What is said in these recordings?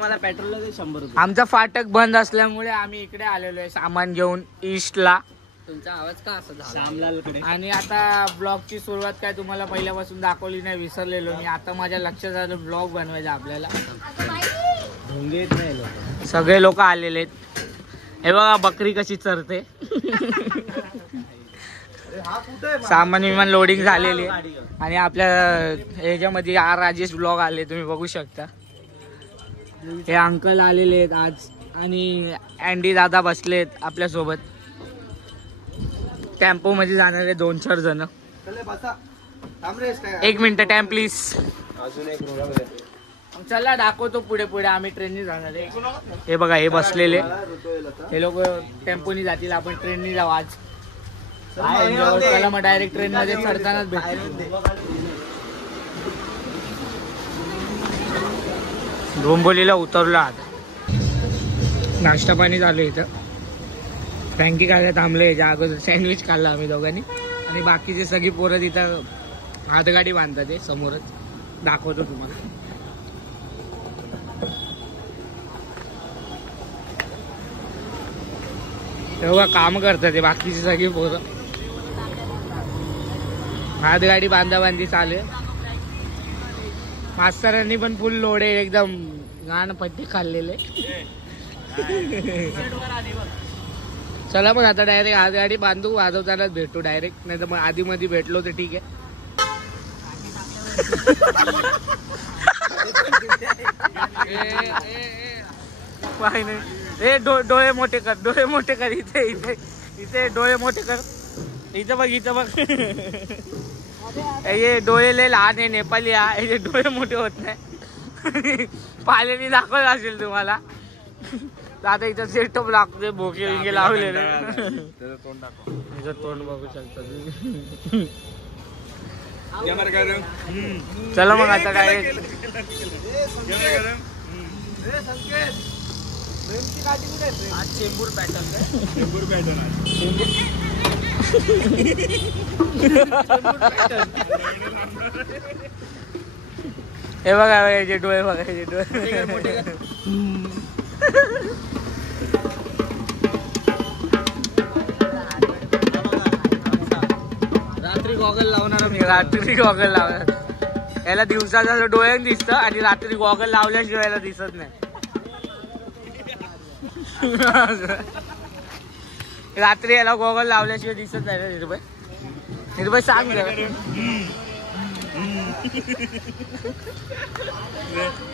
मला पेट्रोल 100 रुपये. आमचा फाटक बंद असल्यामुळे आम्ही इकडे आलेलो आहे सामान घेऊन ईस्टला. तुमचा आवाज का असा झाला श्यामलालकडे. आणि आता ब्लॉगची सुरुवात काय तुम्हाला पहिल्यापासून दाखवली नाही, विसरलेलो मी. आता माझ्या लक्षात आलं ब्लॉग बनवायचा आपल्याला. सगळे लोक आलेले आहेत. हे बघा बकरी कशी चरते. सामान विमान लोडिंग झालेली आहे. आणि आपल्या ह्याच्यामध्ये राजेश ब्लॉग आले, तुम्ही बघू शकता. हे अंकल आलेले आहेत आज. आणि अँडी दादा बसलेत आपल्या सोबत. टेम्पो मध्ये जाणारे 2-4 जण. 1 मिनिट टाइम प्लीज. चला दाखवतो पुढे पुढे. आम्ही ट्रेननी जाणार आहे. हे बघा हे बसलेले, हे लोक टेम्पोनी जातील, आपण ट्रेननी जाऊ आज. चला मग डायरेक्ट ट्रेन मध्ये चढतानाच भेटू. डोंबोलीला उतरलो आता. नाश्ता पाणी चालू आहे इथं. फ्रँकी खायला थांबले. याच्या अगोदर सँडविच खाल्ला आम्ही दोघांनी. आणि बाकीचे सगळी पोरं तिथं हातगाडी बांधतात. ते समोरच दाखवतो तुम्हाला. तेव्हा काम करतात ते बाकीची सगळी पोरं. हातगाडी बांधाबांधी चालू आहे. मास्तरांनी पण फुल लोड आहे, एकदम घाण पट्टी खाल्लेले. चला मग आता डायरेक्ट हातगाडी बांधू, वाजवतानाच भेटू डायरेक्ट. नाही तर मग आधी मध्ये भेटलो तर ठीक आहे. डोळे मोठे कर, डोळे मोठे कर. इथे इथे इथे डोळे मोठे कर. इथं बघ, इथं बघ. हे डोळे लय लहान आहे, नेपाली आहे. हे डोळे मोठे होत नाही. पाल्याने दाखवत असेल तुम्हाला. आता इथं सेटअप लागतोय, भोके विंगे लावलेले. तोंड बघू शकता. चला मग आता direct. Chembur pattern. Chembur pattern. हे बघा याचे डोळे, बघा याचे डोळे. रात्री गॉगल लावणार मी. रात्री गॉगल लावणार. याला दिवसाचा डोळ्यात दिसतं आणि रात्री गॉगल लावल्याशिवाय याला दिसत नाही. रात्री याला गॉगल लावल्याशिवाय दिसत नाही ना. निर्भय निर्भय सांग.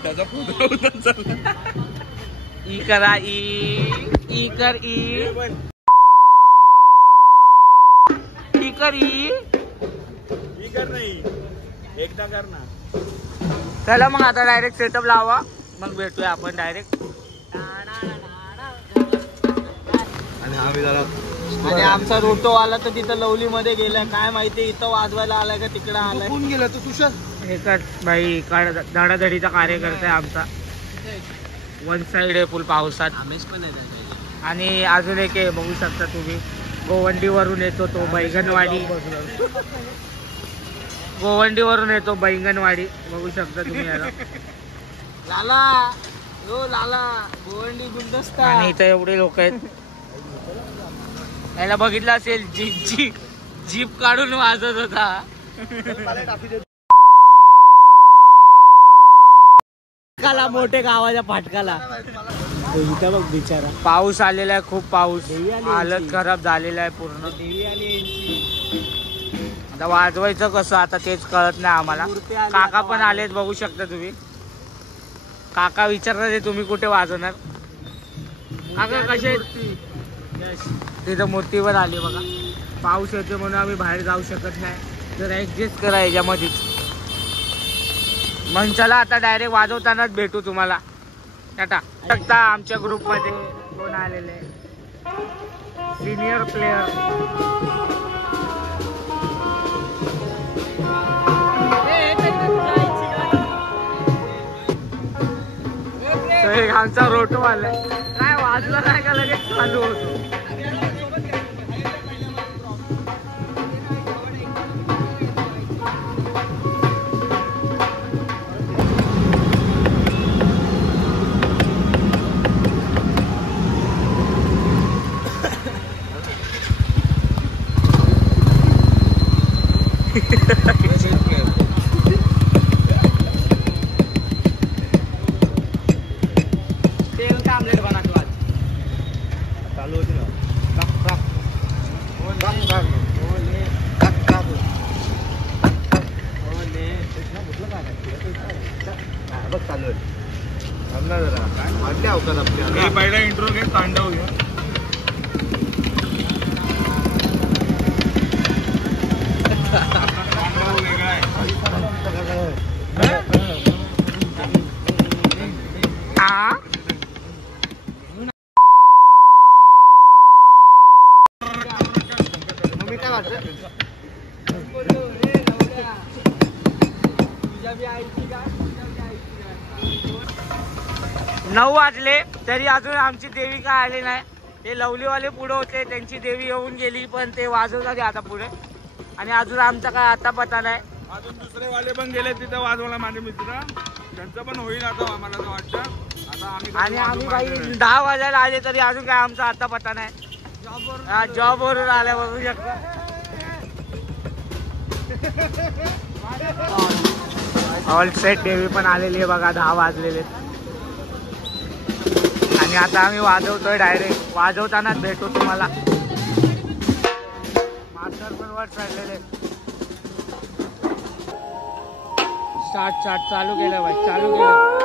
त्याचा फोटो ई करा. ई कर. ई कर. ई कर नाही, एकदा कर ना. चला मग आता डायरेक्ट सेटअप लावा, मग भेटूया आपण डायरेक्ट. आणि आमचा रोटो आला तर तिथं लवली मध्ये गेलाय, काय माहिती इथं वाजवायला आलाय का तिकडे आलाय. कोण गेला तू तुषार? एकच भाई धडाधडीचा कार्यकर्ता आहे आमचा. वन साइड आहे फुल पावसात. आम्हीच पण आहे. आणि अजून एक आहे, बघू शकता तुम्ही. गोवंडीवरून येतो तो बैंगनवाडी. गोवंडीवरून येतो बैंगनवाडी, बघू शकता तुम्ही याला. लाला हो लाला, गोवंडी गुलदस्ता. आणि इथं एवढे लोक आहेत. याला बघितलं असेल जीप काढून वाजत होता. मोठे गावाच्या फाटकाला. इथं बघ बिचारा. पाऊस आलेला आहे, खूप पाऊस. हालत खराब झालेला आहे पूर्ण. आता वाजवायचं कसं आता तेच कळत नाही आम्हाला. काका पण आलेत, बघू शकता तुम्ही. काका विचारतात तुम्ही कुठे वाजवणार. काका कसे? तिथं मूर्तीवर आली बघा. पाऊस येतो म्हणून आम्ही बाहेर जाऊ शकत नाही, तर ऍडजस्ट करा याच्यामध्येच. मग चला आता डायरेक्ट वाजवतानाच भेटू तुम्हाला. टाटा. शकता आमच्या ग्रुपमध्ये कोण आलेले सिनियर प्लेयर. आमचा रोटो आलाय. काय वाजलं नाही का लगेच चालू होतो. तेल का आमलेट बना तू आज चालू होती ना. बघ चालू आहे. थांबणार जरा. वाटते अवकात आपल्याला. पहिला इंट्रो घे, तांडव घे. तांडव वेगळा आहे. आ मम्मी काय वाटतं? 9 वाजले तरी अजून आमची देवी काय आली नाही. ते लवलीवाले पुढे होते, त्यांची देवी येऊन गेली, पण ते वाजवतात आता पुढे. आणि अजून आमचा काय आता पता नाही. अजून दुसरे वाले पण गेले तिथं वाजवायला, माझे मित्र. त्यांचं पण होईल आता, आम्हाला तर वाटतं. आता आणि आम्ही बाई 10 वाजायला आले तरी अजून काय आमचा आता पता नाही. जॉब वरून आल्या बघू शकता. ऑल सेट देवी पण आलेली आहे बघा. 10 वाजलेले आणि आता आम्ही वाजवतोय. डायरेक्ट वाजवतानाच भेटू तुम्हाला. मास्टर पण वर चढलेले. स्टार्ट चालू केलं बाई, चालू केलं.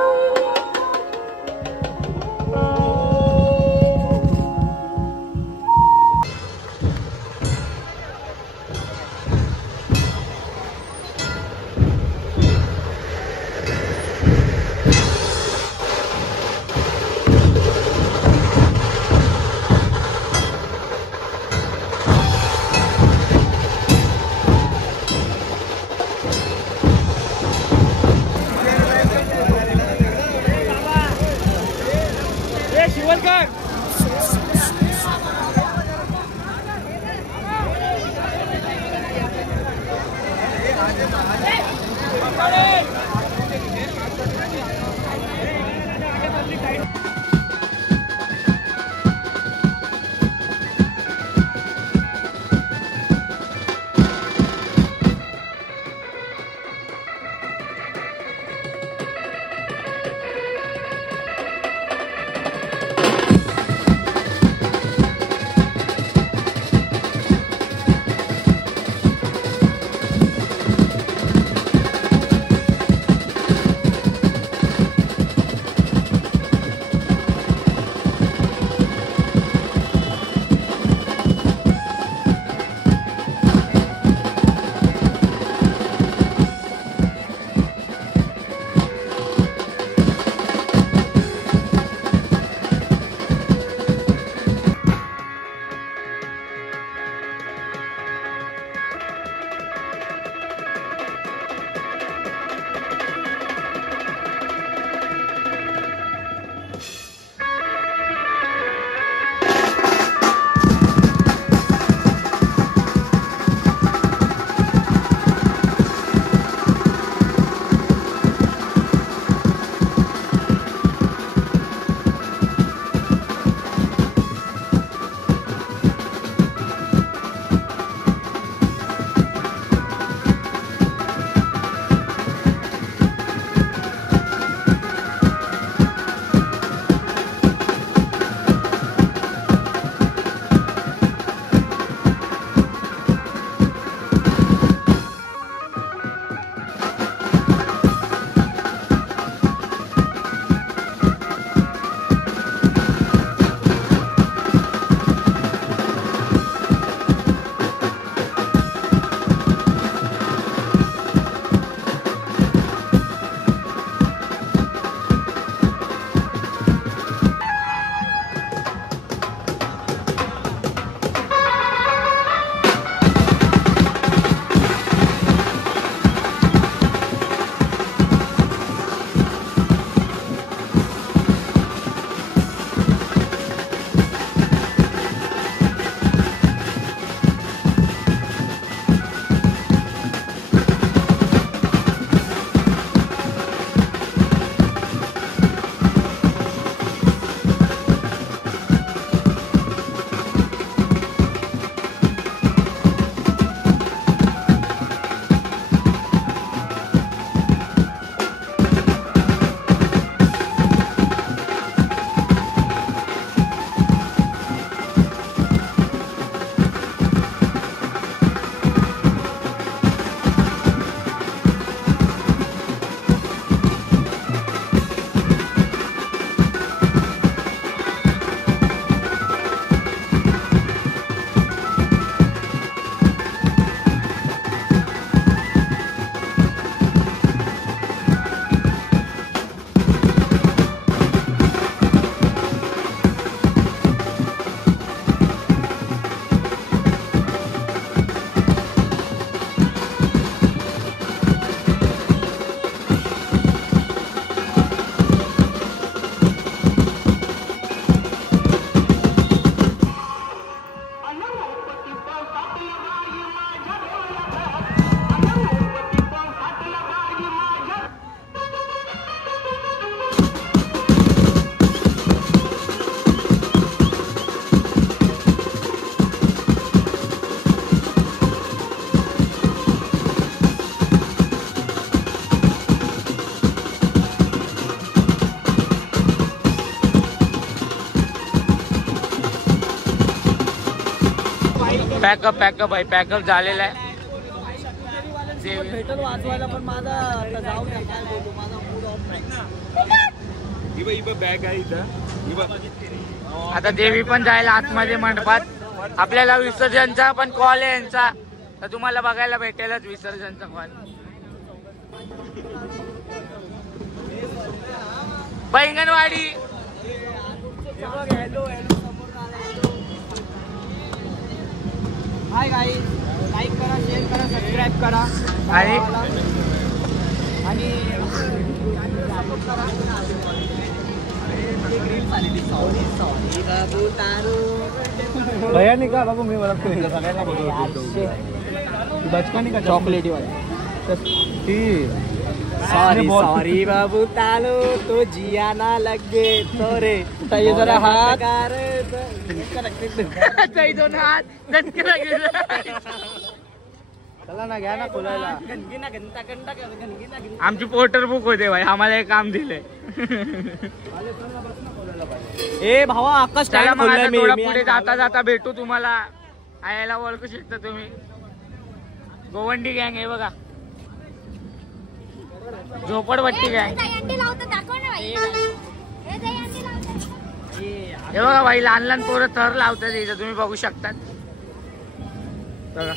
पॅकअप आहे, पॅकअप झालेला आहे. भेटल वाचवायला पण माझा आता जाऊ द्या, काय बोलू, माझा मूड ऑफ नाही. ही बॅग आहे इथं. ही बघ. आता देवी पण जायला आतमध्ये मंडपात. आपल्याला विसर्जनचा पण कॉल आहे यांचा, तर तुम्हाला बघायला भेटेलच विसर्जनचा कॉल. पैंगणवाडी. हाय गाईज, लाईक करा, शेअर करा, सबस्क्राईब करा आणि आणि सपोर्ट करा. भैया नाही का बाबू, मी ओळखतो हिला, सगळ्यांना बोलवतो. बचकानी का चॉकलेटी वाली. ती सॉरी सॉरी बाबू तालो तो जिया ना लगे तो रे ताई जरा हात ताई दोन हात झटके लागले. चला ना, घ्या ना खोलायला. आमची पोर्टर बुक होते भाई, आम्हाला हे काम दिले. ए भावा, आकाश चला काय मग आता बोललाय थोडा मी पुढे जाता जाता भेटू तुम्हाला. आयला ओळखू शकता तुम्ही, गोवंडी गँग आहे बघा, झोपडपट्टी गँग. हे बघा भाई, लहान लहान पोरं थर लावतात इथं, तुम्ही बघू शकतात बघा.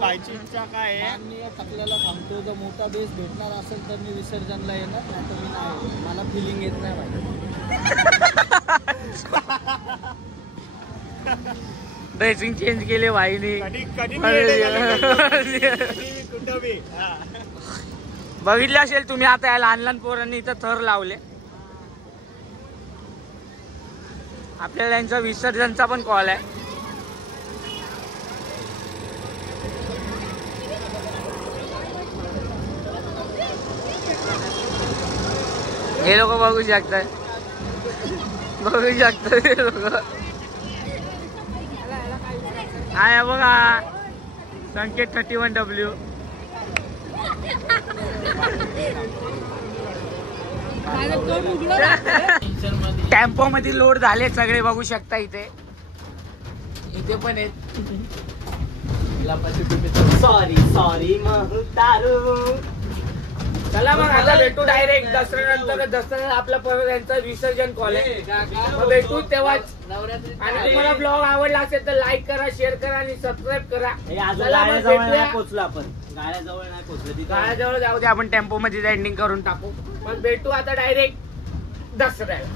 बायची इच्छा काय आहे? मी टाकलेला सांगतो, जर मोठा बेस भेटणार असेल तर मी विसर्जनला येणार, नाही तर मी नाही. मला फिलिंग येत नाही भाई. ड्रेसिंग चेंज केले भाईने. बघितले असेल तुम्ही आता, या लहान लहान पोरांनी इथं थर लावले. आपल्याला यांचा विसर्जनचा पण कॉल आहे. हे लोक बघू शकतात, हे लोक. आहे बघा संकेत 31W. टेम्पो मध्ये लोड झाले सगळे, बघू शकता इथे पण आहेत. सॉरी सॉरी महतारू. चला मग आता भेटू डायरेक्ट दसऱ्यानंतर. दसऱ्याला आपला परत यांचा विसर्जन कॉल आहे, मग भेटू तेव्हाच. आणि तुम्हाला ब्लॉग आवडला असेल तर लाईक करा, शेअर करा आणि सबस्क्राईब करा. चला मग भेटूया. पोचलो आपण, गाड्याजवळ नाही पोचलो. गाड्याजवळ जाऊ दे, आपण टेम्पो मध्ये एंडिंग करून टाकू. मग भेटू आता डायरेक्ट दसऱ्याला.